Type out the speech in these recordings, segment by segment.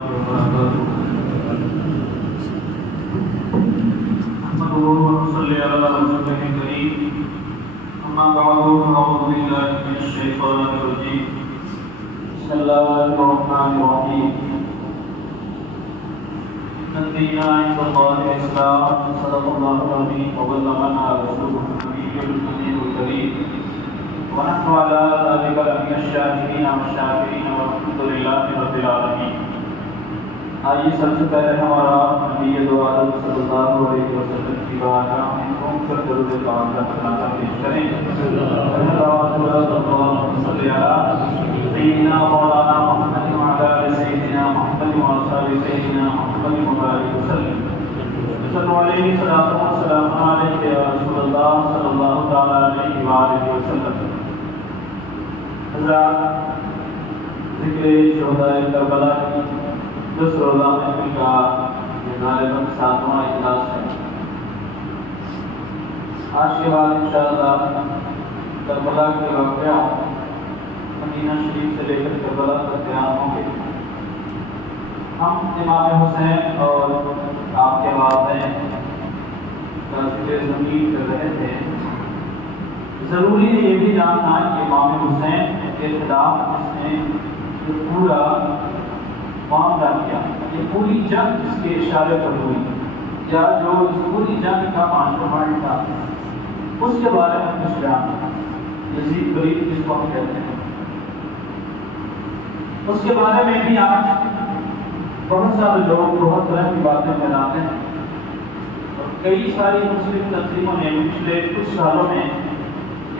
ونحن على ذلك لمن الشاهدين والشاكرين والحمد لله رب العالمين. آئیے سب سے پہلے ہمارا نبی دو عالم صلی اللہ علیہ وسلم کی بارگاہ میں قوم کر درود پاک کا خلاصہ پیش کریں. اللہم صلی علی سیدنا مولانا محمد وعلی آل سیدنا محمد وصحبہ سیدنا محمد وبارک وسلم. صلی علیہ وسلم علیہ یا رسول اللہ صلی اللہ تعالی علیہ وآلہ وسلم. حضرات، ذکر شہدائے کربلا کی 10 روزہ محفل کا یہ غالباً 7واں اجلاس ہے. آج کے بعد انشاءاللہ کربلا کے واقعہ مدینہ شریف سے لے کر کربلا تک بیان ہوں گے. ہم امام حسین اور آپ کے والدین کا ذکر زمین کر رہے تھے. ضروری ہے یہ بھی جاننا ہے کہ امام حسین کے خلاف اس نے جو پورا معاملہ کیا، یہ پوری جنگ جس کے اشارے پر ہوئی یا جو اس پوری جنگ کا ماسٹرمائنڈ تھا اس کے بارے میں کچھ جاننا. یزید غریب جس کو ہم کہتے ہیں، اس کے بارے میں بھی آج بہت سارے لوگ بہت طرح کی باتیں پھیلاتے ہیں. اور کئی ساری مسلم تنظیموں نے پچھلے کچھ سالوں میں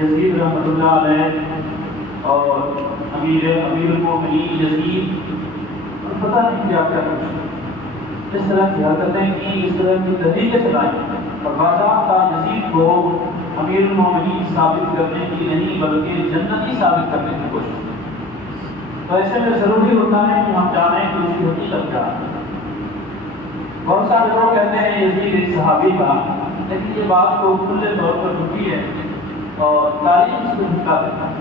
یزید رحمۃ اللہ علیہ اور امیر المومنین یزید پتہ نہیں کیا کیا کچھ اس طرح کی حرکتیں کی، اس طرح کی تحریکیں چلائیں اور باضابطہ یزید کو امیر المومنین ثابت کرنے کی نہیں بلکہ جنتی ثابت کرنے کی کوشش کی. تو ایسے میں ضروری ہوتا ہے کہ ہم جانیں کہ اس کی حقیقت کیا ہے. بہت سارے لوگ کہتے ہیں یزید ایک صحابی کا، لیکن یہ بات تو کھلے طور پر جھوٹی ہے اور تاریخ اس کو جھٹلا دیتا ہے.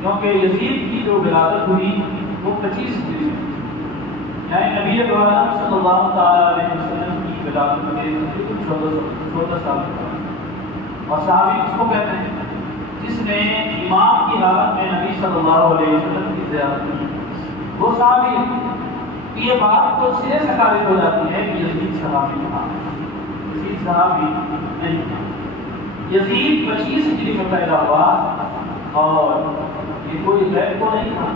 کیونکہ یزید کی جو ولادت ہوئی وہ 25 ہجری میں، یعنی نبی اکرم صلی اللہ تعالی علیہ وسلم کی ولادت کے تقریباً 14 سال کے بعد. اور صحابی اس کو کہتے ہیں جس نے امام کی حالت میں نبی صلی اللہ علیہ وسلم کی زیارت کی. وہ صحابی یہ بات تو سرے سے ثابت ہو جاتی ہے کہ یزید صحابی تھا. یزید صحابی نہیں تھا. یزید 25 ہجری میں پیدا ہوا اور یہ کوئی غیر کو نہیں تھا.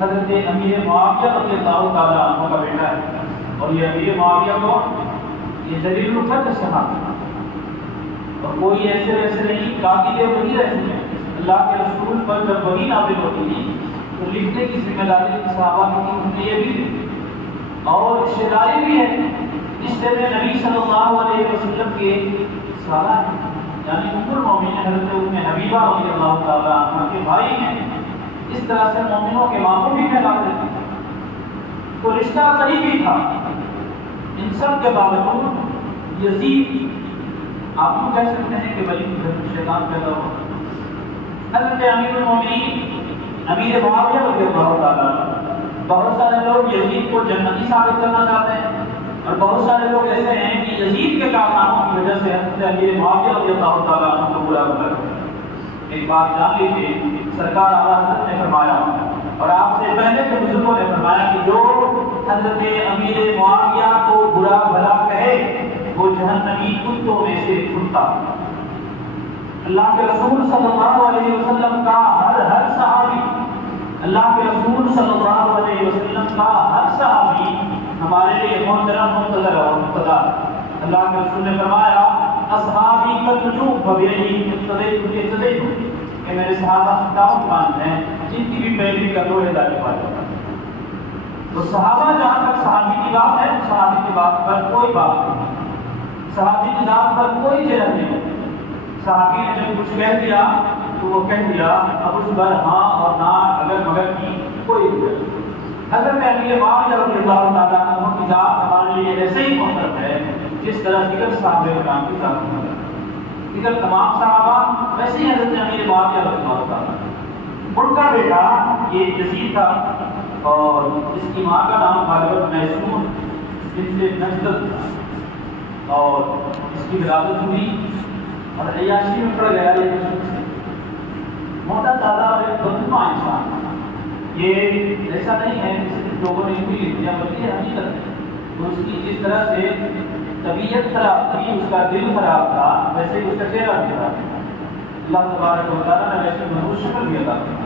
حضرت امیر معاویہ رضی اللہ تعالیٰ عنہ کا بیٹا ہے اور یہ امیر معاویہ کو یہ جلیل القدر صحابی اور کوئی ایسے ویسے نہیں، کاتب وحی رہ چکے ہیں. اللہ کے رسول پر جب وحی نازل ہوتی تھی تو لکھنے کی ذمہ داری صحابہ کی ان نے یہ بھی دی اور رشتہ داری بھی ہے. رشتے میں نبی صلی اللہ علیہ وسلم کے سالہ ہیں، یعنی ام المومنین حضرت ام حبیبہ رضی اللہ تعالیٰ عنہ کے بھائی ہیں. اس طرح سے مومنوں کے ماموں بھی کہلاتے تھے. تو رشتہ قریبی تھا. ان سب کے باوجود یزید آپ کو کہہ سکتے ہیں کہ ولی شیطان پیدا ہوا. حضرت امیر المومنین امیر معاویہ رضی اللہ تعالیٰ عنہ، بہت سارے لوگ یزید کو جنتی ثابت کرنا چاہتے ہیں اور بہت سارے لوگ ایسے ہیں کہ یزید کے کارناموں کی وجہ سے حضرت امیر معاویہ رضی اللہ تعالیٰ عنہ کو برا بنا. ایک بات جان لیجیے، سرکار اعلیٰ حضرت نے فرمایا اور آپ سے پہلے کے بزرگوں نے فرمایا کہ جو حضرت امیر معاویہ کو برا بھلا کہے وہ جہنمی کتوں میں سے چھٹتا. اللہ کے رسول صلی اللہ علیہ وسلم کا ہر صحابی، اللہ کے رسول صلی اللہ علیہ وسلم کا ہر صحابی ہمارے لیے محترم منتظر اور مقتدر. اللہ کے رسول نے فرمایا اصحابی کالنجوم فبأیہم اقتدیت کہ میرے صحابہ ستاروں مان ہیں جن کی بھی پیروی کا دو ہدایت پایا جاتا ہے. تو صحابہ جہاں تک صحابی کی بات ہے، صحابی کی بات پر کوئی بات نہیں، صحابی کی ذات پر کوئی جرح نہیں. صحابی نے جب کچھ کہہ دیا تو وہ کہہ دیا، اب اس پر ہاں اور نہ اگر مگر کی کوئی ضرورت نہیں. حضرت امیر معاویہ رضی اللہ تعالیٰ عنہ کی ذات ہمارے لیے ایسے ہی محترم ہے جس طرح دیگر صحابہ کرام کی ذات محترم ہے. دیگر تمام صحابہ ویسے ہی حضرت امیر معاویہ رضی اللہ تعالیٰ ان کا بیٹا یہ یزید تھا اور اس کی ماں کا نام غالباً میسون بنت نجد تھا، اور اس کی ولادت ہوئی اور عیاشی میں پڑ گیا یہ موٹا تازہ اور ایک بدنما انسان تھا۔ یہ ایسا نہیں ہے جس لوگوں نے بھی لکھ دیا، بلکہ یہ حقیقت ہے۔ تو اس کی جس طرح سے طبیعت خراب تھی، اس کا دل خراب تھا، ویسے ہی اس کا چہرہ بھی خراب تھا۔ اللہ تبارک و تعالیٰ نے ویسے منحوس شکل بھی عطا کیا۔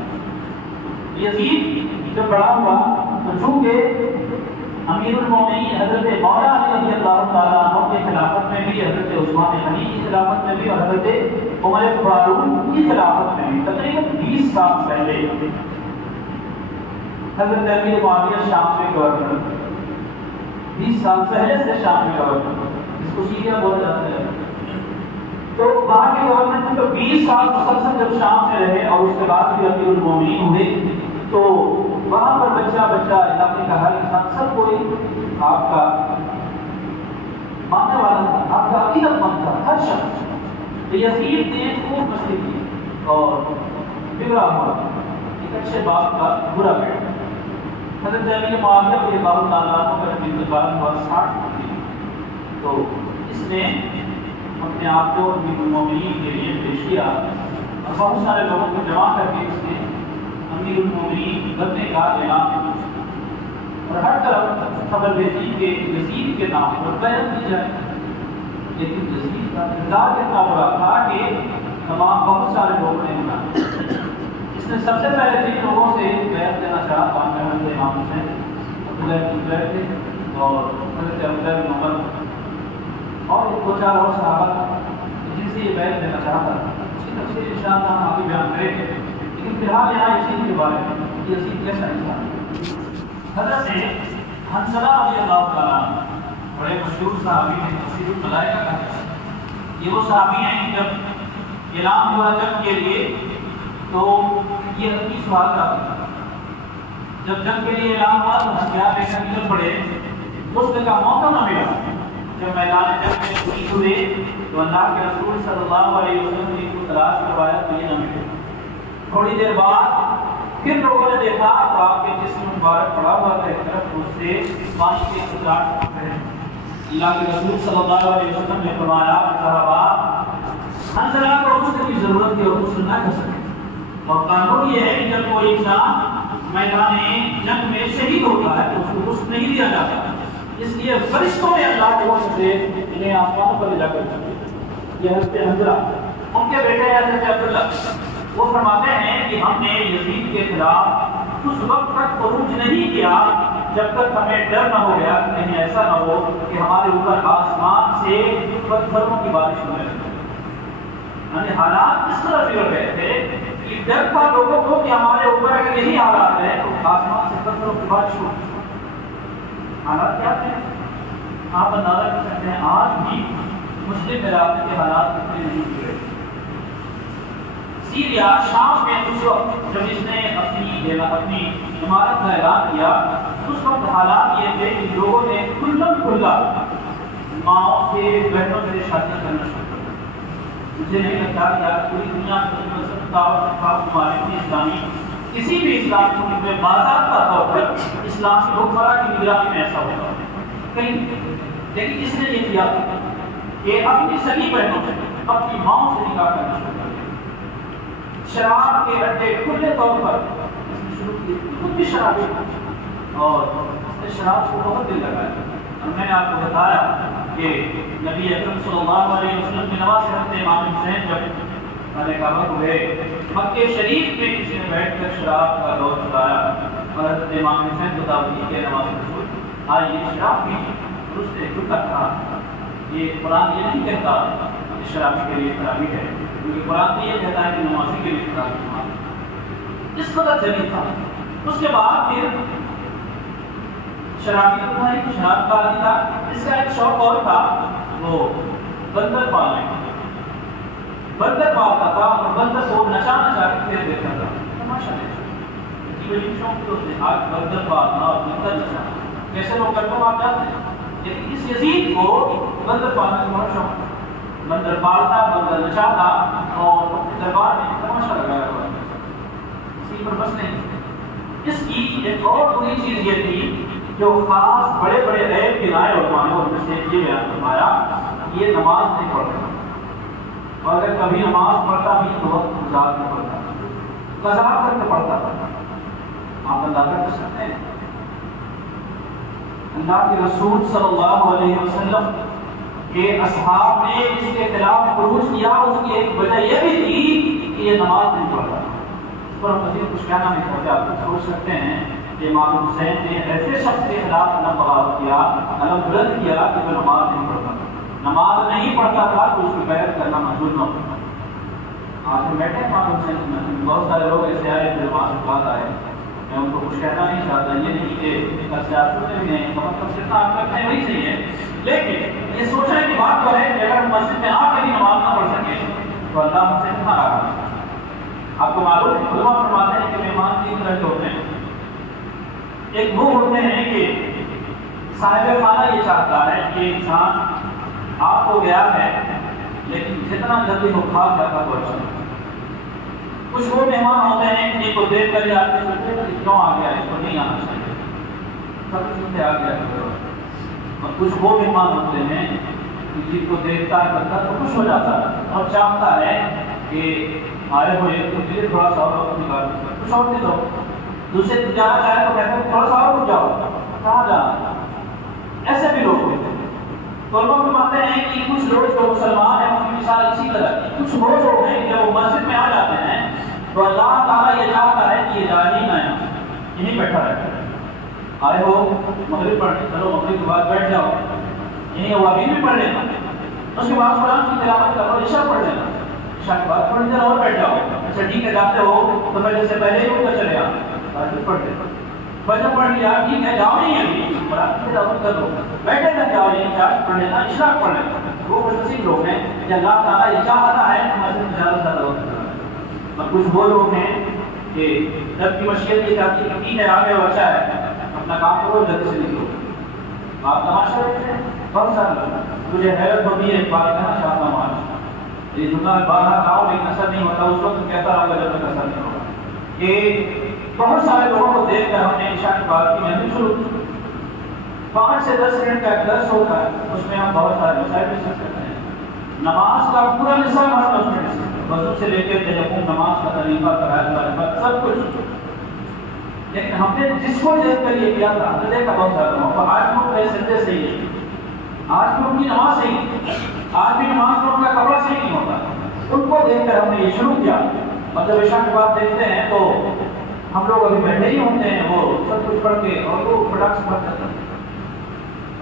یزید جب بڑا ہوا تو چونکہ امیر المومنین حضرت مولا علی رضی اللہ تعالیٰ عنہ کی خلافت میں بھی، حضرت عثمان غنی کی خلافت میں بھی، اور حضرت عمر فاروق کی خلافت میں بھی تقریباً 20 سال پہلے حضرت امیر معاویہ شام میں گورنر، 20 سال پہلے سے شام میں گورنر، اس کو سیریا بولا جاتا ہے۔ تو وہاں کے گورنمنٹ تو 20 سال مسلسل جب شام میں رہے اور اس کے بعد بھی امیر المومنین ہوئے، تو وہاں پر بچہ علاقے کا ہر انسان سب کوئی آپ کا ماننے والا تھا، آپ کا عقیدت مند تھا، ہر شخص۔ یزید نے خوب مستی کی اور بگڑا ہوا ایک اچھے باپ کا برا بیٹا۔ حضرت امیر معاویہ رضی اللہ تعالیٰ عنہ کا جب انتقال ہوا 60 کی، تو اس نے اپنے آپ کو امیر المومنین کے لیے پیش کیا اور بہت سارے لوگوں کو جمع کر کے اس نے امیر المومنین بننے کا اعلان کیا اور ہر طرف خبر بھیجی کہ یزید کے نام پر بیعت دی جائے۔ لیکن یزید کا کردار اتنا برا تھا کہ تمام بہت سارے لوگوں نے منا۔ اس نے سب سے پہلے جن لوگوں سے بیعت لینا چاہا تھا حضرت امام حسین، عبداللہ بن زبیر تھے اور حضرت عبداللہ بن عمر اور 2-4 اور صحابہ جن سے یہ بیعت لینا چاہا تھا۔ اس کی تفصیل انشاءاللہ ہم آگے بیان کریں گے، لیکن فی الحال یہاں یزید کے بارے میں یزید کیسا انسان ہے۔ حضرت حنظلہ رضی اللہ تعالیٰ عنہ بڑے مشہور صحابی ہیں، تفسیر الملائکہ کا ہے۔ یہ وہ صحابی ہیں کہ جب اعلان ہوا جنگ کے لیے تو یہ اپنی سوال کا تھا۔ جب جنگ کے لیے اعلان ہوا تو ہتھیار لے کر نکل پڑے، غسل کا موقع نہ ملا۔ جب میدان جنگ میں شہید ہوئے تو اللہ کے رسول صلی اللہ علیہ وسلم نے ان کو تلاش کروایا تو یہ نہ ملے۔ تھوڑی دیر بعد پھر لوگوں نے دیکھا تو آپ کے جسم مبارک پڑا ہوا تھا، ایک طرف اس سے پانی کے قطرات ٹپک رہے۔ اللہ کے رسول صلی اللہ علیہ وسلم نے فرمایا صحابہ حنظلہ کو غسل کی ضرورت ہے اور غسل نہ کر سکے، اور قانون یہ ہے کہ جب کوئی انسان میدان جنگ میں شہید ہوتا ہے تو اس کو غسل نہیں دیا جاتا، اس لیے فرشتوں نے اللہ کے وقت سے انہیں آسمانوں پر لے جا کر چھوڑا۔ یہ حضرت حنظلہ ان کے بیٹے حضرت عبداللہ وہ فرماتے ہیں کہ ہم نے یزید کے خلاف اس وقت تک خروج نہیں کیا جب تک ہمیں ڈر نہ ہو گیا کہ کہیں ایسا نہ ہو کہ ہمارے اوپر آسمان سے پتھروں کی بارش ہونے لگے۔ یعنی حالات اس طرح بگڑ گئے تھے کہ ڈر تھا لوگوں کو کہ ہمارے اوپر اگر یہی حالات ہے تو آسمان سے پتھروں کی بارش ہو۔ حالات کیا تھے آپ اندازہ کر سکتے ہیں، آج بھی مسلم علاقے کے حالات اتنے نہیں بگڑے۔ سیریا شام میں اس وقت جب اس نے اپنی عمارت کا اعلان کیا، اس وقت حالات یہ تھے کہ لوگوں نے کھلا ماؤں سے بہنوں سے شادی کرنا شروع کر دیا۔ مجھے نہیں لگتا کہ آج پوری دنیا اسلامی کسی بھی اسلامی ملک میں باضابطہ طور پر اسلامی حکمراں کی نگرانی میں ایسا ہوگا کہیں، لیکن اس نے یہ کیا کہ اپنی سگی بہنوں سے اپنی ماؤں سے نکاح کرنا شروع کر دیا۔ شراب کے اڈے کھلے طور پر شروع کی، خود بھی شرابی اور اس نے شراب کو بہت دل لگایا۔ اور میں نے آپ کو بتایا کہ نبی اکرم صلی اللہ علیہ وسلم کی نواز حضرت امام حسین جب کعبہ ہوئے مکہ شریف میں کسی نے بیٹھ کر شراب کا دور چلایا اور حضرت امام حسین کو دعوت دی کہ نواز رسول آج یہ شراب بھی درست ہے جو کہا یہ قرآن یہ نہیں کہتا کہ شرابی کے لیے خرابی ہے، کیونکہ قرآن یہ کہتا ہے کہ نمازی کے لیے خرابی ہے۔ اس قدر جلیل تھا۔ اس کے بعد پھر شرابی تو تھا، شراب کا عادی تھا، اس کا ایک شوق اور تھا، وہ بندر پالنے کا، بندر پالتا تھا اور بندر کو نچا نچا کے پھر دیتا تھا، تماشا دیکھا۔ یہ شوق تو تھے، آج بندر پالنا اور بندر نچانا کیسے لوگ کرتے ہیں آپ جانتے ہیں، لیکن اس یزید کو بندر پالنے کا بڑا شوق تھا، بندر پالتا، بندر نچاتا اور دربار میں تماشا لگایا ہوا، اسی پر بس نہیں اس کی ایک اور بری چیز یہ تھی جو خاص بڑے بڑے عیب گنائے علماء اور سے یہ بیان فرمایا یہ نماز نہیں پڑھتا، اور اگر کبھی نماز پڑھتا بھی تو وقت گزار نہیں پڑھتا، قضا کر کے پڑھتا تھا۔ آپ اندازہ کر سکتے ہیں اللہ کے رسول صلی اللہ علیہ وسلم کے اصحاب نے اس کے خلاف خروج کیا، اس کی ایک وجہ یہ بھی تھی کہ یہ نماز نہیں پڑھتا۔ اس پر ہم مزید کچھ کہنا نہیں چاہتے، آپ سوچ سکتے ہیں کہ امام حسین نے ایسے شخص کے خلاف علم بغاوت کیا، علم بلند کیا کہ وہ نماز نہیں پڑھتا، نماز نہیں پڑھتا تھا تو اس کی بیعت کرنا منظور نہ ہوتا۔ آج ہم بیٹھے امام حسین میں بہت سارے لوگ ایسے آئے جو نماز کے بعد آئے، میں ان کو کچھ کہنا نہیں چاہتا، یہ نہیں کہ سیاست میں بھی نہیں، مطلب جتنا آپ کرتے ہیں وہی صحیح ہے، لیکن یہ سوچنے کی بات تو ہے کہ اگر مسجد میں آ کے بھی نماز نہ پڑھ سکے تو اللہ ہم سے کہاں رہا ہے۔ آپ کو معلوم ہے علماء فرماتے ہیں کہ مہمان تین طرح کے ہوتے ہیں، ایک وہ ہوتے ہیں کہ صاحب خانہ یہ چاہتا ہے کہ انسان آپ کو گیا ہے لیکن جتنا جلدی وہ کھا جاتا تو اچھا۔ کچھ وہ مہمان ہوتے ہیں جن کو دیکھ کر آپ کے سوچتے ہیں کہ کیوں آ گیا، اس کو نہیں آنا چاہیے، سب کچھ آ گیا۔ اور کچھ وہ مہمان ہوتے ہیں کہ جن کو دیکھتا ہے بندہ تو خوش ہو جاتا ہے اور چاہتا ہے کہ آئے ہوئے تو مجھے تھوڑا سا اور وقت نکال کچھ اور دے دو، دوسرے جانا چاہے تو کہتے ہیں تھوڑا سا اور رک جاؤ، کہاں جانا۔ ایسے بھی لوگ ہوتے ہیں۔ تو لوگ مانتے ہیں کہ کچھ لوگ جو مسلمان ہیں ان کی مثال اسی طرح کی، کچھ وہ لوگ ہیں کہ وہ مسجد میں آ جاتے ہیں تو اللہ تعالیٰ یہ چاہتا ہے کہ یہ جا ہی نہ یہیں بیٹھا رہے، آئے ہو مغرب پڑھنے، چلو مغرب کے بعد بیٹھ جاؤ، یہیں اوابین بھی پڑھ لینا، اس کے بعد قرآن کی تلاوت کرو، عشاء پڑھ لینا، عشاء کے بعد تھوڑی دیر اور بیٹھ جاؤ، اچھا ٹھیک ہے جاتے ہو تو فجر سے پہلے ہی اٹھ کر چلے آؤ، فجر پڑھ لے، فجر پڑھ لیا ٹھیک ہے جاؤ نہیں ابھی قرآن کی تلاوت کر لو، بیٹھے نہ جاؤ یہیں چارج پڑھ لینا، عشاء پڑھ لینا۔ وہ خوش نصیب لوگ ہیں کہ اللہ تعالیٰ یہ چاہتا ہے کہ مسجد میں زیادہ سے زیادہ وقت کریں۔ اور کچھ وہ لوگ ہیں کہ جب کی مشیت یہ چاہتی ہے ٹھیک ہے آگے بچا ہے اپنا کام کرو جلدی سے نکلو۔ آپ تماشا دیکھتے ہیں بہت سارے لوگ، مجھے حیرت ہوتی ہے ایک بات کہنا چاہتا ہوں آج، یہ جملہ بارہ کہا لیکن اثر نہیں ہوتا، اس وقت کہتا رہا جب تک اثر نہیں ہوگا، کہ بہت سارے لوگوں کو دیکھ کر ہم نے عشاء کی بات کی، میں نے شروع 5 سے 10 منٹ کا ایک درس ہوتا ہے، اس میں ہم بہت سارے مسائل ڈسکس کرتے ہیں، نماز کا پورا نصاب ہم اس میں ڈسکس، وضو سے لے کے تیمم، نماز کا طریقہ، قرائت معرفت، سب کچھ۔ لیکن ہم نے جس کو دیکھ کر یہ کیا تھا ہم نے دیکھا بہت سارے لوگوں کو آج بھی ان کا سجدے صحیح ہے، آج بھی ان کی نماز صحیح ہے، آج بھی نماز میں ان کا کپڑا صحیح نہیں ہوتا، ان کو دیکھ کر ہم نے یہ شروع کیا۔ مطلب عشاء کے بعد دیکھتے ہیں تو ہم لوگ ابھی بیٹھے ہی ہوتے ہیں، وہ سب کچھ پڑھ کے اور وہ فٹاک سے پڑھ جاتا ہے۔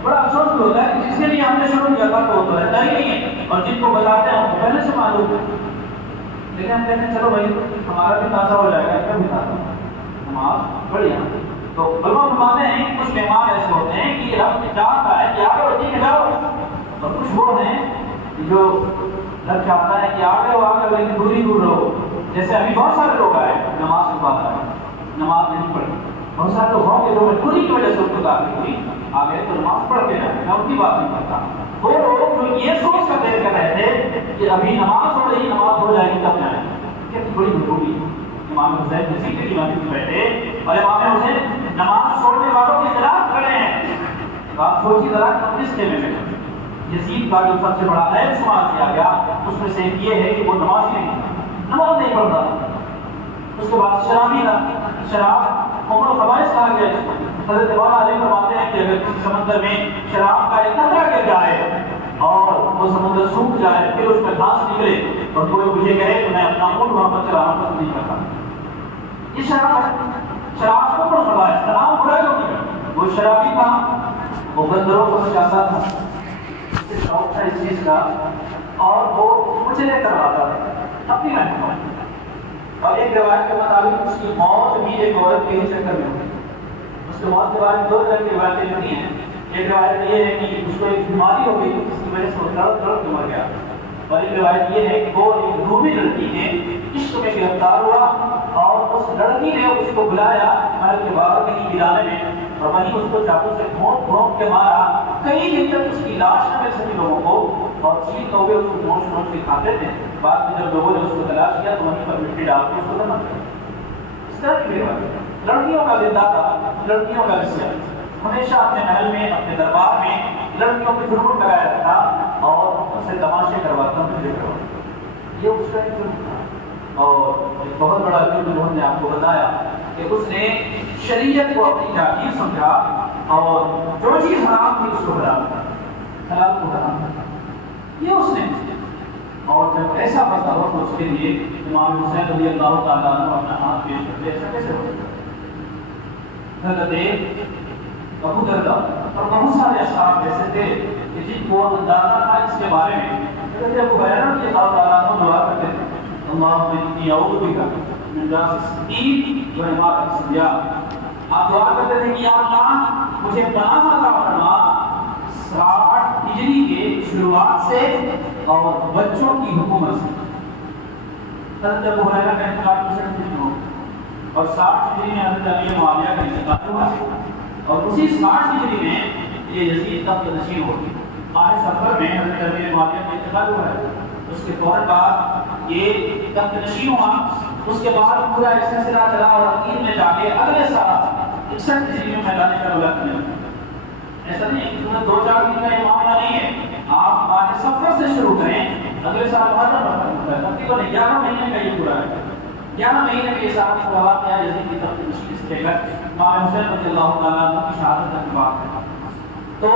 بڑا افسوس بھی ہوتا ہے کہ جس کے لیے ہم نے شروع کیا تھا تو رہتا ہی نہیں ہے، اور جن کو بتاتے ہیں وہ پہلے سے معلوم ہے، لیکن ہم کہتے ہیں چلو بھائی ہمارا بھی تازہ ہو جائے گا، کیا بھی تازہ نماز بڑھیا۔ تو علماء فرماتے ہیں کچھ مہمان ایسے ہوتے ہیں کہ رب چاہتا ہے کہ آگے ٹھیک ہے جاؤ، اور کچھ وہ ہیں جو رب چاہتا ہے کہ آگے ہو آگے لیکن دوری دور رہو۔ جیسے ابھی بہت سارے لوگ آئے نماز کے بعد آئے، نماز نہیں پڑھی، بہت سارے لوگ ہوں کہ جو مجبوری کی وجہ سے ان کو تعلیم ہوئی آگے تو نماز پڑھ کے جائیں، میں ان کی بات نہیں کرتا۔ وہ لوگ جو یہ سوچ کر دیر کر رہے تھے کہ ابھی نماز ہو رہی، نماز ہو جائے گی تب جائیں، کتنی بڑی ضروری ہے۔ امام حسین اسی کے امام میں بیٹھے اور امام حسین نماز چھوڑنے والوں کے خلاف کھڑے ہیں۔ آپ سوچیے ذرا کس کے میں بیٹھے، یزید کا جو سب سے بڑا عیب شمار کیا گیا اس میں سے ایک یہ ہے کہ وہ نماز نہیں پڑھتا۔ اس کے بعد شرابی کا، شراب عمر و خبائث کہا گیا اس کو۔ حضرت والا علیہ فرماتے ہیں کہ اگر کسی سمندر میں شراب کا ایک قطرہ گر جائے اور وہ سمندر سوکھ جائے پھر اس میں گھاس نکلے اور کوئی مجھے کہے کہ میں اپنا اونٹ وہاں پر چلانا پسند نہیں کرتا، یہ شراب کو پر خبائث تمام برائیوں کی۔ وہ شرابی تھا، وہ بندروں کو بچاتا تھا، اسے شوق تھا اس چیز کا، اور وہ مجھے لے کر آتا تھا اپنی محنت۔ اور ایک روایت کے مطابق اس کی موت بھی ایک عورت کے ہی چکر میں ہوئی۔ اس کی موت کے بارے میں 2 طرح کی روایتیں ہوئی ہیں۔ ایک روایت یہ ہے کہ اس کو ایک بیماری ہو گئی جس کی وجہ سے وہ تڑپ کے مر گیا، اور ایک روایت یہ ہے کہ وہ ایک رومی لڑکی نے عشق میں گرفتار ہوا اور اس لڑکی نے اس کو بلایا محل کے باہر کہیں گرانے میں، اور وہیں اس کو چاقو سے گھونٹ گھونٹ کے مارا۔ کئی دن تک اس کی لاش نہ مل سکی لوگوں کو، اور چیل کوے اس کو نوچ نوچ کے کھاتے تھے۔ بعد میں جب لوگوں نے اس کو تلاش کیا تو وہیں پر مٹی ڈال کے اس کو دفن کر دیا۔ اس طرح کی روایت لڑکیوں کا زندہ تھا، لڑکیوں کا رسیا ہمیشہ اپنے محل میں، اپنے دربار میں لڑکیوں کو جھرمٹ لگایا رکھا اور ان سے تماشے کرواتا، مجھے کرواتا۔ یہ اس کا ایک جرم تھا، اور ایک بہت بڑا جرم جو ہم نے آپ کو بتایا کہ اس نے شریعت کو اپنی جاگیر سمجھا اور جو چیز حرام تھی اس کو حلال کیا، حلال کو حرام کیا، یہ اس نے۔ اور جب ایسا مسئلہ ہو تو اس کے لیے امام حسین رضی اللہ تعالیٰ عنہ اپنا ہاتھ پیش کرتے، ایسا کیسے ہو سکتا؟ حضرت ابو درداء اور بہت سارے اصحاب ایسے تھے کہ جن کو اندازہ تھا اس کے بارے میں۔ حضرت ابو ہریرہ رضی اللہ تعالیٰ عنہ دعا کرتے تھے، اللہم انی اعوذ بک من داس السقیم و امارۃ الصبیان۔ آپ دعا کرتے تھے کہ یا اللہ مجھے پناہ عطا فرما 60 ہجری کے شروعات سے اور بچوں کی حکومت سے۔ حضرت ابو ہریرہ کا انتقال 65 ہجری میں اور 60 ہجری میں حضرت امیر معاویہ کا انتقال ہوا، اور اسی 60 ہجری میں یہ یزید تخت نشین ہو گئی۔ ماہ صفر میں حضرت امیر معاویہ کا انتقال ہوا ہے، اس کے فوراً بعد یہ تخت نشین ہوا۔ اس کے بعد پورا ایک سلسلہ چلا اور اخیر میں جا کے اگلے سال 61 ہجری میں میدان کربلا کرنے لگا۔ ایسا نہیں ہے کہ 2-4 دن کا یہ معاملہ نہیں ہے، آپ ماہ صفر سے شروع کریں، اگلے سال محرم میں ختم ہوتا ہے، تقریباً 11 مہینے کا یہ پورا ہے۔ 11 مہینے کے ساتھ صلوات کیا یزید کی تخت نشین سے لے کر امام حسین رضی اللہ تعالیٰ عنہ کی شہادت تک کی بات ہے۔ تو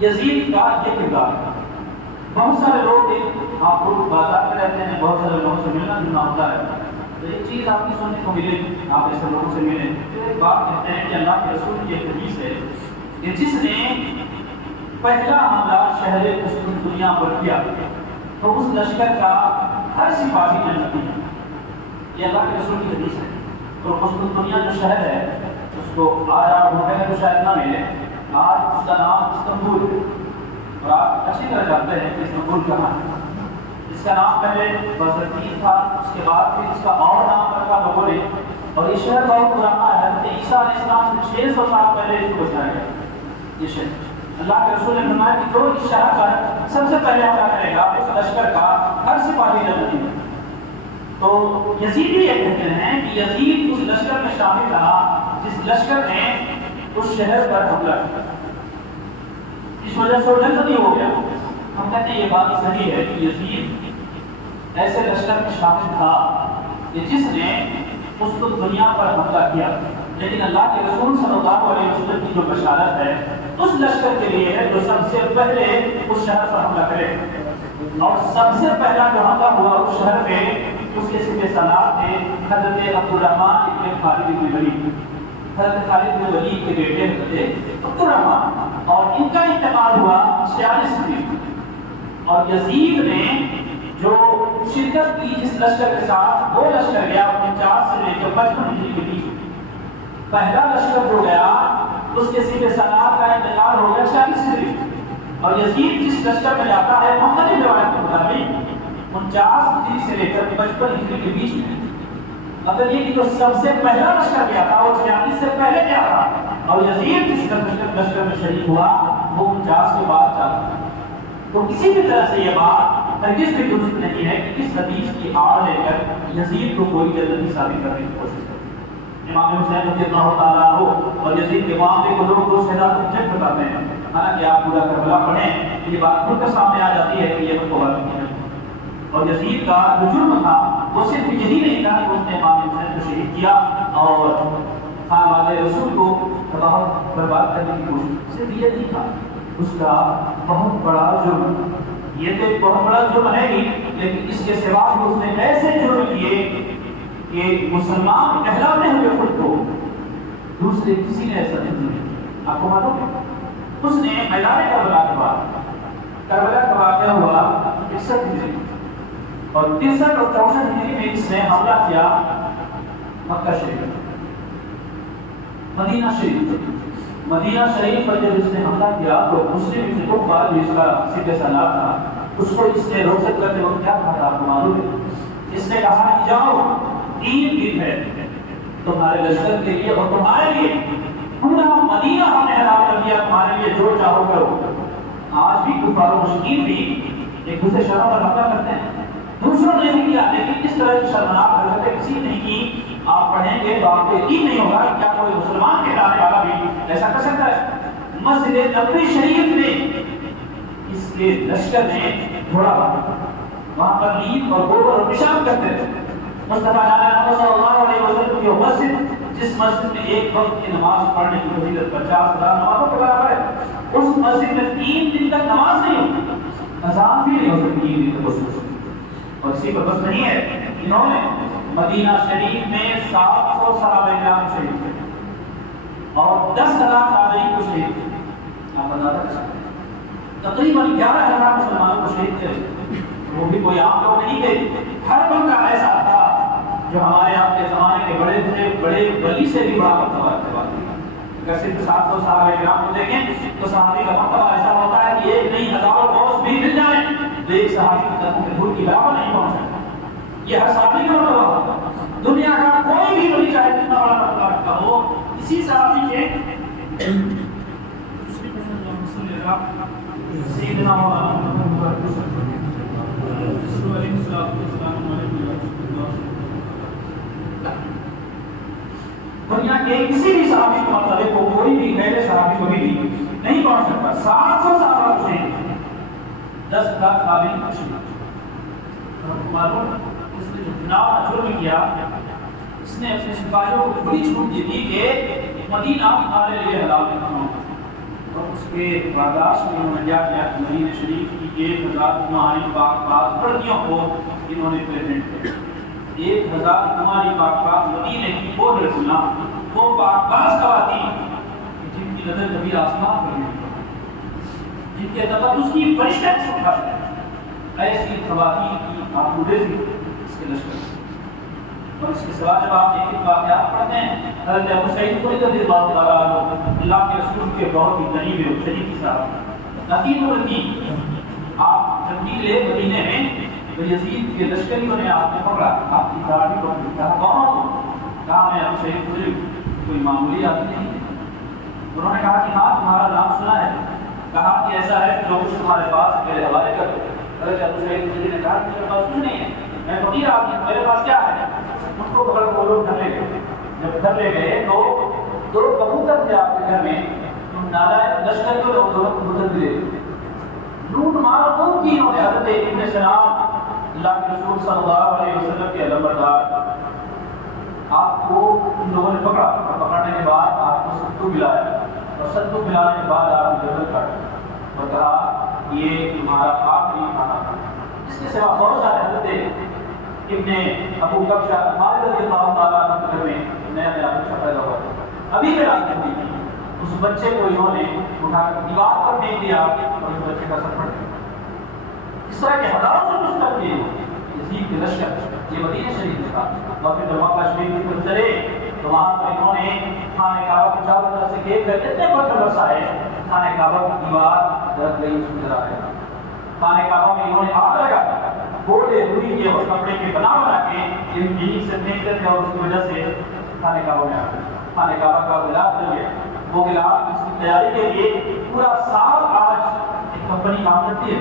یزید کا یہ کردار ہے۔ بہت سارے لوگ آپ لوگ بازار میں رہتے ہیں، بہت سارے لوگوں سے ملنا جلنا ہوتا ہے، تو ایک چیز آپ کی سننے کو ملے، آپ ایسے لوگوں سے ملیں تو ایک بات کہتے ہیں کہ اللہ کے رسول کی ایک حدیث ہے کہ جس نے پہلا حملہ شہر قسطنطنیہ پر کیا تو اس لشکر کا ہر سپاہی جنتی ہے۔ یہ اللہ کے رسول کی حدیث ہے۔ تو قسطنطنیہ جو شہر ہے اس کو آج آپ ڈھونڈیں تو شاید نہ ملے، آج اس کا نام استنبول ہے، اور آپ اچھی طرح جانتے ہیں کہ استنبول کہاں ہے۔ اس کا نام پہلے بازنطین تھا، اس کے بعد پھر اس کا اور نام رکھا لوگوں نے، اور یہ شہر بہت پرانا ہے، حضرت عیسیٰ علیہ السلام سے 600 سال پہلے اس کو بسایا گیا۔ یہ شہر اللہ کے رسول نے فرمایا کہ جو اس شہر پر سب سے پہلے حملہ کرے گا اس لشکر کا ہر سپاہی جنتی ہے۔ تو یزید بھی یہ کہتے ہیں کہ یزید اس لشکر میں شامل رہا جس لشکر نے اس شہر پر حملہ کیا، اس وجہ سے وہ جنتی ہو گیا۔ ہم کہتے ہیں یہ بات صحیح ہے کہ یزید ایسے لشکر میں شامل تھا کہ جس نے اس کو دنیا پر حملہ کیا، لیکن اللہ کے رسول صلی اللہ علیہ وسلم کی جو بشارت ہے اس لشکر کے لیے ہے جو سب سے پہلے اس شہر پر حملہ کرے، اور سب سے پہلا جو حملہ ہوا اس شہر میں اس کے سپہ سالار تھے حضرت عبد الرحمن ابن خالد بن ولید۔ حضرت خالد بن ولید کے بیٹے حضرت عبد الرحمن، اور ان کا انتقال ہوا 46 میں۔ اور یزید نے جو شرکت کی جس لشکر کے ساتھ، وہ لشکر گیا 49 سے لے کر 55 ہجری کے بیچ۔ پہلا لشکر جو گیا اس کے سپہ سالار کا انتقال ہو گیا 46 ہجری، اور یزید جس لشکر میں جاتا ہے محمدی روایت کے مطابق 49 ہجری سے لے کر 55 ہجری کے بیچ میں۔ مطلب یہ کہ جو سب سے پہلا لشکر گیا تھا وہ 46 سے پہلے گیا تھا، اور یزید جس لشکر میں شریک ہوا وہ 49 کے بعد چلا۔ تو کسی بھی طرح سے یہ بات ہرگز بھی درست نہیں ہے کہ اس حدیث کی آڑ لے کر یزید کو کوئی جنتی ثابت کرنے کی کوشش کرے۔ امام حسین رضی اللہ تعالیٰ عنہ اور یزید کے معاملے کو لوگ دو شہداء حجت بتاتے ہیں، حالانکہ آپ پورا کربلا پڑھیں یہ بات کھل کر سامنے آ جاتی ہے کہ یہ حق واقعی ہے۔ اور یزید کا جو جرم تھا وہ صرف یہی نہیں تھا کہ اس نے امام حسین کو شہید کیا اور خانوادہ رسول کو تباہ برباد کرنے کی کوشش، صرف یہ نہیں تھا، اس کا بہت بڑا جرم، یہ تو ایک بہت بڑا جرم ہے ہی، لیکن اس کے سوا بھی اس نے ایسے جرم کیے کہ مسلمان کہلاتے ہوئے خود کو دوسرے کسی نے ایسا نہیں کیا۔ آپ کو معلوم ہے اس نے میدان کربلا کے بعد، کربلا کا واقعہ ہوا 61 ہجری، اور 63 اور 64 ہجری میں اس نے حملہ کیا مکہ شریف، مدینہ شریف۔ مدینہ شریف پر جب اس نے حملہ کیا تو مسلم ابن عقبہ جو اس کا سپہ سالار تھا اس کو اس نے روشن کرتے وقت کیا کہا تھا آپ کو معلوم ہے؟ اس نے کہا کہ جاؤ 3 دن ہے تمہارے لشکر کے لیے اور تمہارے لیے، پورا مدینہ ہم نے ہلاک کر دیا، تمہارے لیے جو چاہو کرو۔ آج بھی کفار و مشرکین بھی ایک دوسرے شہروں پر حملہ کرتے ہیں، دوسروں نے بھی کیا، لیکن اس طرح کی شرمناک حرکتیں کسی نے نہیں کی۔ آپ پڑھیں گے تو آپ کو یقین نہیں ہوگا کہ کیا کوئی مسلمان کے لانے والا بھی ایسا کر سکتا ہے۔ مسجد نبوی شریف میں اس کے لشکر نے گھوڑا وہاں پر نیند اور گوبر اور پیشاب کرتے تھے۔ مصطفیٰ محمد صلی اللہ علیہ وسلم کی مسجد، جس مسجد میں ایک وقت کی نماز پڑھنے کی فضیلت 50,000 نمازوں کے برابر ہے، اس مسجد میں 3 دن تک نماز نہیں ہوتی، اذان بھی نہیں ہو سکتی 3 دن تک۔ اور اسی پر بس نہیں ہے، انہوں نے مدینہ شریف میں 700 صحابہ کرام شہید تھے اور 10,000 تابعین کو شہید تھے۔ آپ اندازہ کر سکتے ہیں تقریباً 11,000 مسلمانوں کو شہید تھے، وہ بھی کوئی عام لوگ نہیں تھے۔ ہر بندہ ایسا تھا جو ہمارے آپ کے زمانے کے بڑے تھے، بڑے ولی سے بھی بڑا مرتبہ رکھتے ہیں۔ اگر صرف 700 صحابہ کرام کو دیکھیں تو صحابی کا مرتبہ ایسا ہوتا ہے کہ ایک نہیں ہزاروں دوست بھی مل جائیں تو ایک صحابی کی قدموں کے دھول کی برابر نہیں پہنچ سکتا۔ یہ ہر صحابی کا مرتبہ ہوتا ہے۔ دنیا کا کوئی بھی ولی چاہے جتنا بڑا مرتبہ رکھتا ہو، اسی صحابی کے سیدنا دنیا کے کسی بھی صحابی کے مرتبے کو کوئی بھی غیر صحابی کو بھی نہیں پہنچ سکتا۔ 700 صحابہ کو شہید، 10,000 تابعین کو شہید۔ معلوم اس نے جو گناہ جرم کیا، اس نے اپنے سپاہیوں کو بڑی چھوٹ دی تھی کہ مدینہ ہمارے لیے حلال نہیں ہوگا، اور اس کے برداشت میں انہوں نے کیا کیا کہ مدینہ شریف کی 1,000 تمہاری پاک باز لڑکیوں کو انہوں نے پریزنٹ کیا۔ 1,000 تمہاری پاک باز مدینہ کی وہ لڑکیاں، وہ پاک باز خواتین جن کی نظر کبھی آسمان پر نہیں ہوتی، جن کے تقدس کی فرشتے چھپا ہے، ایسی خواتین کی آبودے تھی اس کے لشکر۔ اور اس کے سوا جب آپ ایک واقعات پڑھتے ہیں، حضرت ابو سعید خدری رضی اللہ تعالیٰ عنہ اللہ کے رسول کے بہت ہی قریب ہے، شریف صاحب نقیب الدین، آپ جب نکلے مدینے میں تو یزید کے لشکریوں نے آپ نے پکڑا، آپ کی داڑھی کو کہا کون ہو؟ کہا میں ابو سعید خدری، کوئی معمولی آدمی نہیں ہے۔ انہوں نے کہا کہ ہاں تمہارا نام سنا ہے۔ کہا کہ ایسا ہے کہ لوگ تمہارے پاس میرے حوالے کر دو۔ حضرت ابو سعید خدری نے کہا کہ میرے پاس کچھ نہیں ہے، میں فقیر آدمی ہوں، میرے پاس کیا ہے؟ ان کو پکڑ کے لوگ گھر لے گئے۔ جب گھر لے گئے تو 2 کبوتر تھے آپ کے گھر میں، نالائق لشکر کے لوگ 2 کبوتر دے لوٹ مار خوب کی انہوں نے۔ حضرت ابن سلام اللہ کے رسول صلی اللہ علیہ وسلم کے علمبردار، آپ کو ان لوگوں نے پکڑا، پکڑنے کے بعد آپ کو ستو پلایا، اور ستو پلانے کے بعد آپ نے جبل کاٹا اور کہا یہ تمہارا آخری کھانا تھا۔ اس کے سوا بہت سارے حضرت ابن ابو کبشہ خالد رضی اللہ تعالیٰ عنہ کے گھر میں نیا نیا بچہ پیدا ہوا تھا، ابھی میرا کرتی تھی، اس بچے کو انہوں نے اٹھا کر دیوار پر پھینک دیا اور اس بچے کا سر پھٹ گیا۔ اس طرح کے ہزاروں سے مستقبل یزید کے لشکر یہ مدینہ شریف میں تھا۔ اور پھر جب مکہ شریف کی طرف چلے تو وہاں پر انہوں نے خانہ کعبہ کو چاروں طرف سے گھیر کر اتنے پتھر برسائے، خانہ کعبہ کی دیوار درخت گئی، اس میں آیا۔ خانہ کعبہ میں انہوں نے آگ لگا گھوڑے روئی کے اور کپڑے کے بنا کے ان جھیل سے پھینکتے تھے، اور اس کی وجہ سے خانہ کعبہ میں آ گئے۔ خانہ کعبہ کا غلاف چل گیا۔ وہ غلاف اس کی تیاری کے لیے پورا سال آج ایک کمپنی کام کرتی ہے،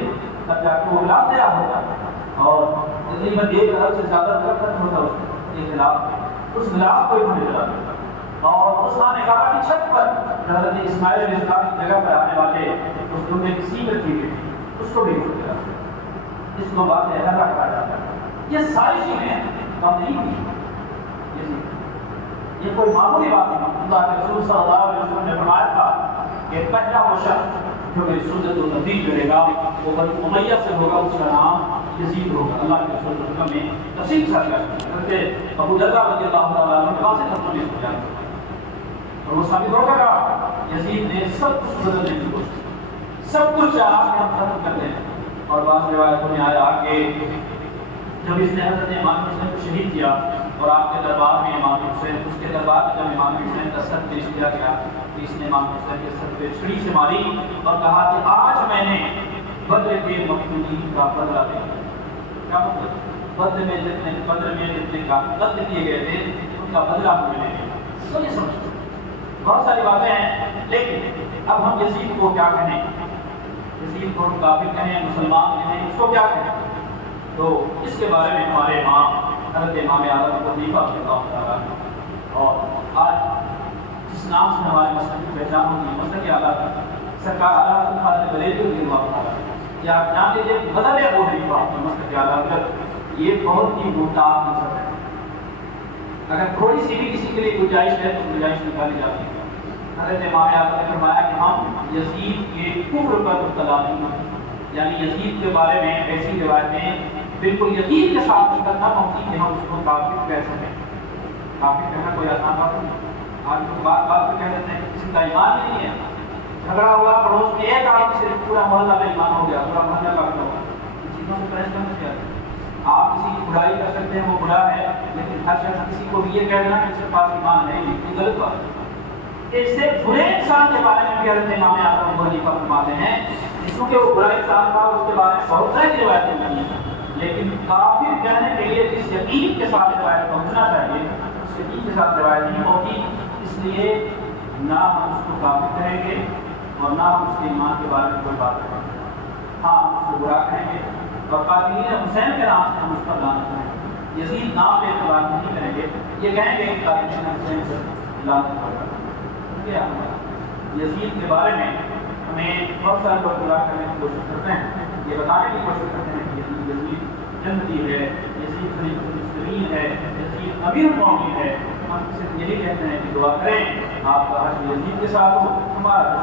تب جا کے وہ غلاف تیار ہوتا ہے، اور تقریباً 1 ارب سے زیادہ خرچ ہوتا ہے اس غلاف۔ اس غلاف کو انہوں نے جلا دیا، اور اس خانہ کعبہ کی چھت پر حضرت اسماعیل علیہ السلام کی جگہ پر آنے والے اس دنیا کی سیکر کی گئی، اس کو بھی جلا دیا۔ اس کو بات احرا کہا جاتا ہے۔ یہ ساری چیزیں کم نہیں کی، یہ کوئی معمولی بات نہیں۔ اللہ کے رسول صلی اللہ علیہ وسلم نے فرمایا تھا کہ پہلا وہ شخص جو میری سنت کو تبدیل کرے گا وہ بنی امیہ سے ہوگا، اس کا نام یزید ہوگا۔ اللہ کے رسول صلی اللہ علیہ وسلم نے تفصیل سے حضرت ابو درداء رضی اللہ تعالیٰ عنہ کے پاس سے تفصیل سمجھا، اور وہ ثابت ہو گیا یزید نے سب کچھ بدلنے کی کوشش کی، سب کچھ چاہا کہ ہم ختم کر دیں۔ اور بعض روایتوں میں آیا کہ جب اس نے حضرت امام حسین کو شہید کیا اور آپ کے دربار میں امام حسین، اس کے دربار میں جب امام حسین کا سر پیش کیا گیا تو اس نے امام حسین کے سر پہ چھڑی سے ماری اور کہا کہ آج میں نے بدر کے مقتولین کا بدلہ لیا۔ کیا مطلب؟ بدر میں جتنے کا قتل کیے گئے تھے ان کا بدلہ مجھے لے لیا۔ تو یہ سمجھو بہت ساری باتیں ہیں، لیکن اب ہم یزید کو کیا کہیں؟ یزید کو کافر کہیں، مسلمان کہیں، اس کو کیا کہیں؟ تو اس کے بارے میں ہمارے امام حضرت امام اعظم ابو حنیفہ رضی اللہ تعالیٰ عنہ، اور آج جس نام سے ہمارے مسلک کی پہچان ہوتی ہے مسلک اعلیٰ سرکار اعلیٰ حضرت خالد بریلوی رضی اللہ تعالیٰ عنہ، یا آپ جان لیجیے مذہب ابو حنیفہ مسلک اعلیٰ حضرت یہ بہت ہی محتاط مذہب ہے. اگر تھوڑی سی بھی کسی کے لیے گنجائش ہے تو گنجائش نکالی جاتی ہے. حضرت امام اعظم نے فرمایا کہ ہم یزید کے کفر پر مبتلا نہیں، یعنی یزید کے بارے میں ایسی روایتیں بالکل یقین کے ساتھ نکل نہ پہنچی کہ ہم اس کو کافر کہہ سکیں. کافر کہنا کوئی آسان بات نہیں. آج لوگ بات بات پہ کہہ دیتے ہیں کسی کا ایمان نہیں ہے، جھگڑا ہوا پڑوس میں ایک آدمی سے پورا محلہ بے ایمان ہو گیا، پورا محلہ کافر ہو گیا. ان چیزوں سے پرہیز کرنا چاہیے. آپ کسی کی برائی کر سکتے ہیں، وہ برا ہے، لیکن ہر شخص کسی کو بھی یہ کہہ دینا کہ اس کے پاس ایمان ہے یہ غلط بات ہے. اس سے برے انسان کے بارے میں بھی حضرت امام اعظم ابو حنیفہ فرماتے ہیں چونکہ وہ برا انسان تھا اس کے بارے میں بہت ساری روایتیں نہیں ہیں، لیکن کافر کہنے کے لیے جس یقین کے ساتھ روایت پہنچنا چاہیے اس یقین کے ساتھ روایت نہیں ہوتی. اس لیے نہ ہم اس کو کافر کہیں گے اور نہ ہم اس کے ایمان کے بارے میں کوئی بات کریں گے. ہاں ہم اس کو برا کہیں گے اور قاتلین حسین کے نام سے ہم اس پر لعنت کریں گے. یزید نام پہ اعتبار نہیں کریں گے، یہ کہیں گے کہ قاتلین حسین سے لعنت کریں گے. یزید کے بارے میں ہمیں بہت سارے لوگ برا کرنے کی کوشش کرتے ہیں، یہ بتانے کی کوشش کرتے ہیں کہ یزید جنتی ہے، یزید خلیفۃ المسلمین ہے، یزید امیر قومی ہے. ہم صرف یہی کہتے ہیں کہ دعا کریں آپ کا حشر یزید کے ساتھ ہو، ہمارا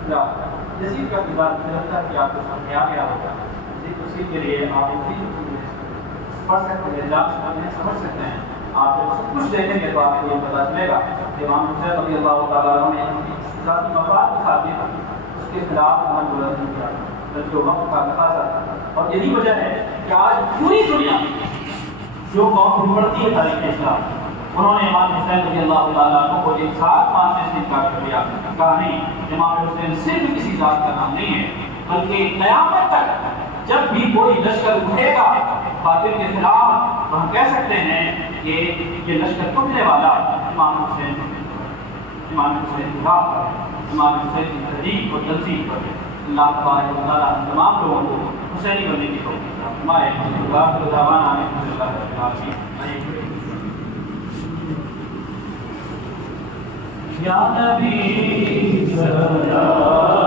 حشر یزید کا کردار مجھے لگتا ہے کہ آپ کو سمجھ آ گیا ہوگا. اسی کے لیے آپ اسی پڑھ سکتے ہیں، جان سکتے ہیں، سمجھ سکتے ہیں. آپ جب سب کچھ دیکھیں گے تو آپ کو یہ پتہ چلے گا کہ امام حسین رضی اللہ تعالیٰ عنہ نے ذاتی مفاد کی خاطر اس کے خلاف عمل بلند نہیں کیا، بلکہ وقت کا تقاضا تھا. اور یہی وجہ ہے کہ آج پوری دنیا جو قوم بڑھتی ہے تاریخ اسلام، انہوں نے امام حسین رضی اللہ تعالیٰ عنہ کو ایک ساتھ ماننے سے انکار کر دیا. کہا نہیں، امام حسین صرف کسی ذات کا نام نہیں ہے، بلکہ قیامت تک جب بھی کوئی لشکر اٹھے گا باطل کے خلاف تو ہم کہہ سکتے ہیں کہ یہ لشکر ٹوٹنے والا امام حسین کی بات پر، امام حسین کی تحریک اور تنظیم پر. اللہ تبارک و تعالیٰ تمام لوگوں کو حسینی بننے کی توفیق عطا فرمائے. وآخر دعوانا ان الحمد للہ رب العالمین. یا نبی صلی اللہ